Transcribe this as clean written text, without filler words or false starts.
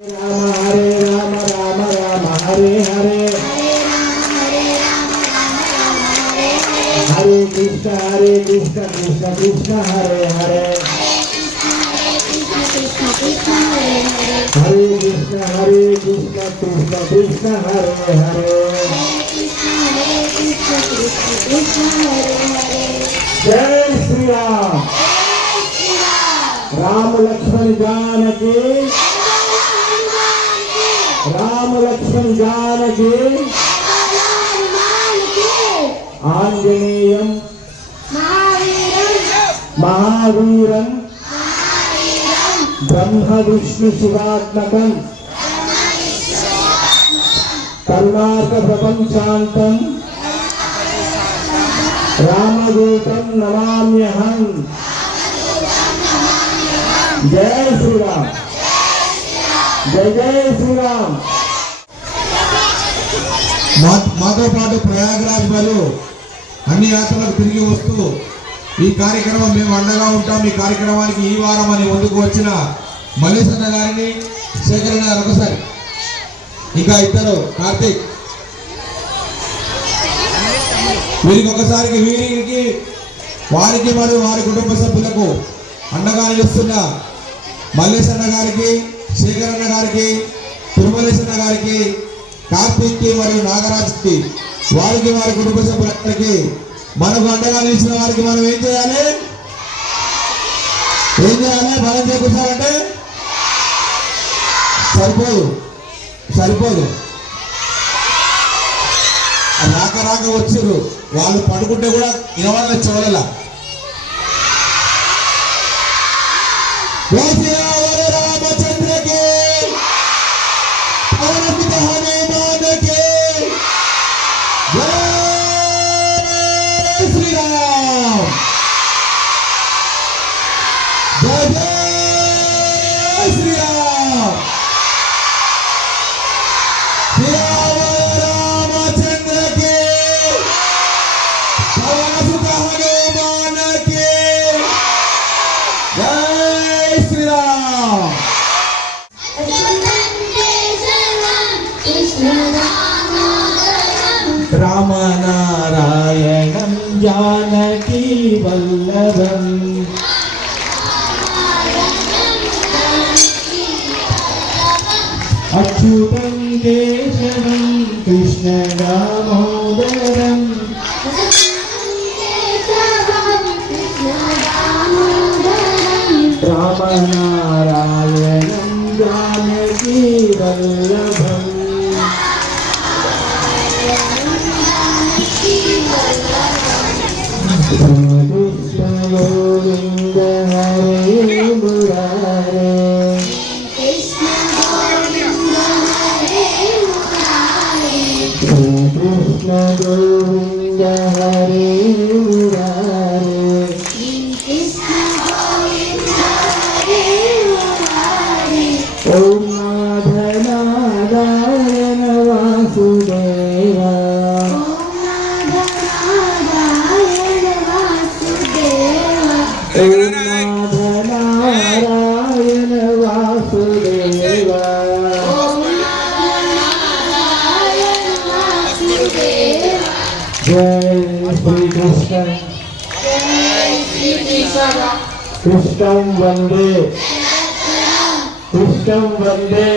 राम राम राम हरे हरे हरे कृष्ण कृष्ण कृष्ण हरे हरे हरे कृष्ण कृष्ण कृष्ण हरे हरे जय श्री राम। राम लक्ष्मण जानकी राम लक्ष्मण जानकी आंजनेयं महावीरं ब्रह्म विष्णु शिवात्मकं करुणार्क प्रपंचान्तं रामदूतं नमाम्यहं। जय श्री राम। जय जय श्री राम। మాతో పాటు ప్రయాగరాజ్ వాళ్ళు అన్ని యాత్రలకు తిరిగి వస్తూ ఈ కార్యక్రమం మేము అండగా ఉంటాం, ఈ కార్యక్రమానికి ఈ వారం అని ముందుకు వచ్చిన మల్లేశన్న గారిని, శేఖరన్న గారు ఒకసారి, ఇంకా ఇద్దరు కార్తీక్, వీరికి ఒకసారికి వీరికి వారికి మరియు వారి కుటుంబ సభ్యులకు అండగా నిలుస్తున్న మల్లేశన్న గారికి, శేఖరన్న గారికి, తిరుమలేశన్న గారికి, కార్తీక్కి మరియు నాగరాజ్కి, వారికి వారి కుటుంబ సభ్యులందరికీ మనకు అండగా నిలిచిన వారికి మనం ఏం చేయాలి? బలం చేకూర్చాలంటే సరిపోదు. రాక వచ్చారు వాళ్ళు, పడుకుంటే కూడా ఇనవాళ్ళ చూడాల. రామచంద్రకి హనుమాన్ కి జై శ్రీరామ్। జై జై శ్రీరామ్। రామచంద్ర కి హనుమాన్ కి జై శ్రీరామ్। राम नारायणं जानकी वल्लभम् अच्युतं केशवं कृष्ण दामोदरम् राम नारायणं जानकी वल्लभम् कृष्ण गोविंद हरे मुरारे कृष्ण गोविंद हरे मुरारे कृष्ण गोविंद हरे मुरारे ओम नारायण वासुदेवा नारायण वासुदेवा जय श्री कृष्ण कृष्णं वंदे